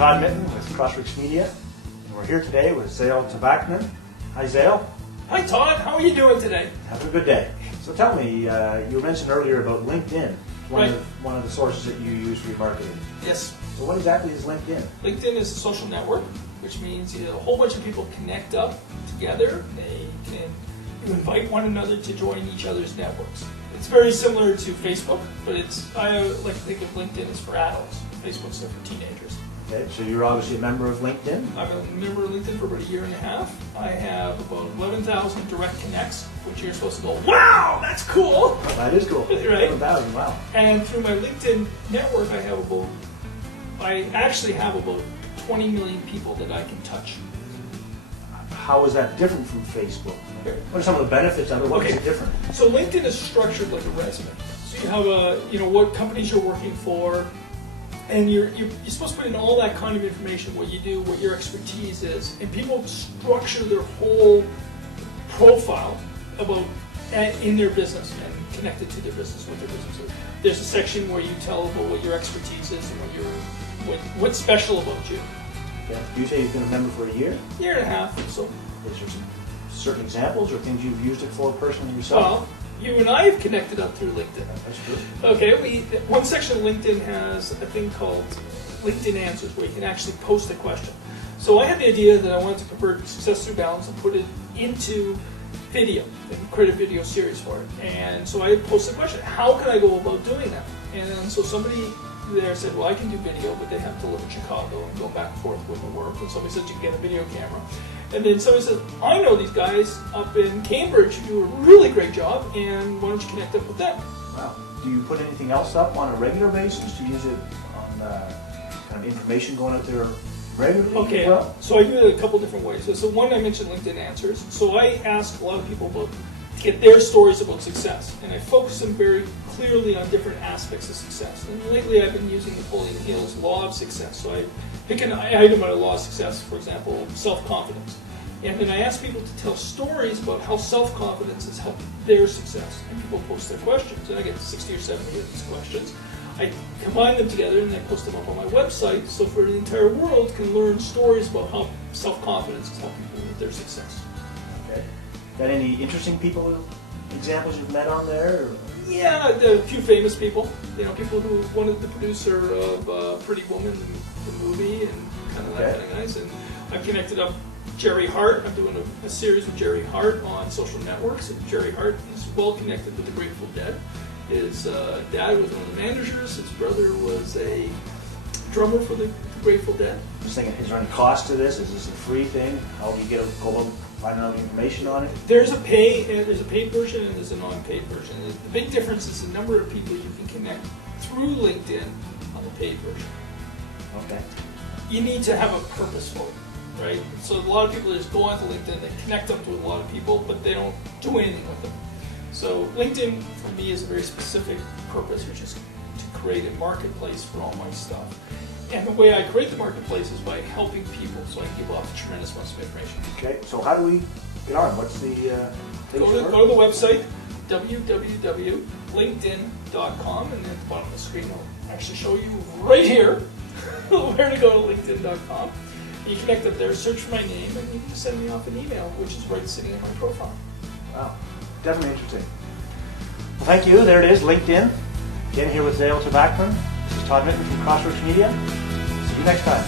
Todd Mitten with Crossworks Media, and we're here today with Zale Tabakman. Hi, Zale. Hi, Todd. How are you doing today? Having a good day. So tell me, you mentioned earlier about LinkedIn, Right. one of the sources that you use for your marketing. Yes. So what exactly is LinkedIn? LinkedIn is a social network, which means a whole bunch of people connect up together. They can invite one another to join each other's networks. It's very similar to Facebook, but I like to think of LinkedIn as for adults. Facebook's for teenagers. Okay, so you're obviously a member of LinkedIn. I'm a member of LinkedIn for about a year and a half. I have about 11,000 direct connects, which you're supposed to go, wow, that's cool. Oh, that is cool. Right? 11,000, wow. And through my LinkedIn network, I actually have about 20 million people that I can touch. How is that different from Facebook? What are some of the benefits of it? What makes it different? So LinkedIn is structured like a resume. So you have what companies you're working for, and you're supposed to put in all that kind of information, what you do, what your expertise is, and people structure their whole profile in their business and connect it to their business, what their business is. There's a section where you tell about what your expertise is and what's special about you. Okay. You say you've been a member for a year? Year and a half or so. Is there some certain examples or things you've used it for personally yourself? Well, you and I have connected up through LinkedIn. That's true. Okay, one section of LinkedIn has a thing called LinkedIn Answers, where you can actually post a question. So I had the idea that I wanted to convert Success Through Balance and put it into video and create a video series for it. And so I posted a question, how can I go about doing that? And so somebody there said, well, I can do video, but they have to live in Chicago and go back and forth with the work. And somebody said, you can get a video camera. And then somebody said, I know these guys up in Cambridge who do a really great job, and why don't you connect up with them? Wow. Do you put anything else up on a regular basis to use it on kind of information going out there regularly? Okay, as well? so I do it a couple different ways. So one, I mentioned LinkedIn Answers. So I ask a lot of people to get their stories about success, and I focus them very clearly on different aspects of success. And lately I've been using Napoleon Hill's Law of Success. So I pick an item out of Law of Success, for example, self-confidence. And then I ask people to tell stories about how self-confidence has helped their success. And people post their questions, and I get 60 or 70 of these questions. I combine them together and I post them up on my website, so for the entire world can learn stories about how self-confidence has helped people with their success. Okay. Got any interesting examples you've met on there? Or? Yeah, a few famous people. People who wanted the producer of Pretty Woman, the movie, and kind of that kind of guys. And I've connected up Jerry Hart. I'm doing a series with Jerry Hart on social networks. And Jerry Hart is well connected with the Grateful Dead. His dad was one of the managers. His brother was a drummer for the Grateful Dead. I'm just thinking, is there any cost to this? Is this a free thing? How do you go about finding out information on it? There's a paid version and there's a non-paid version. The big difference is the number of people you can connect through LinkedIn on the paid version. Okay. You need to have a purpose for it, right? So a lot of people just go onto LinkedIn, they connect up to a lot of people, but they don't do anything with them. So LinkedIn, for me, is a very specific purpose, which is to create a marketplace for all my stuff. And the way I create the marketplace is by helping people, so I can give off tremendous amounts of information. Okay, so how do we get on? What's the Go to the website, www.linkedin.com, and then at the bottom of the screen I'll actually show you right here where to go to linkedin.com. You connect up there, search for my name, and you can send me off an email, which is right sitting in my profile. Wow, definitely interesting. Well, thank you. There it is, LinkedIn. Again, here with Zale Tabakman. This is Todd Mitten from Crossworks Media. See you next time.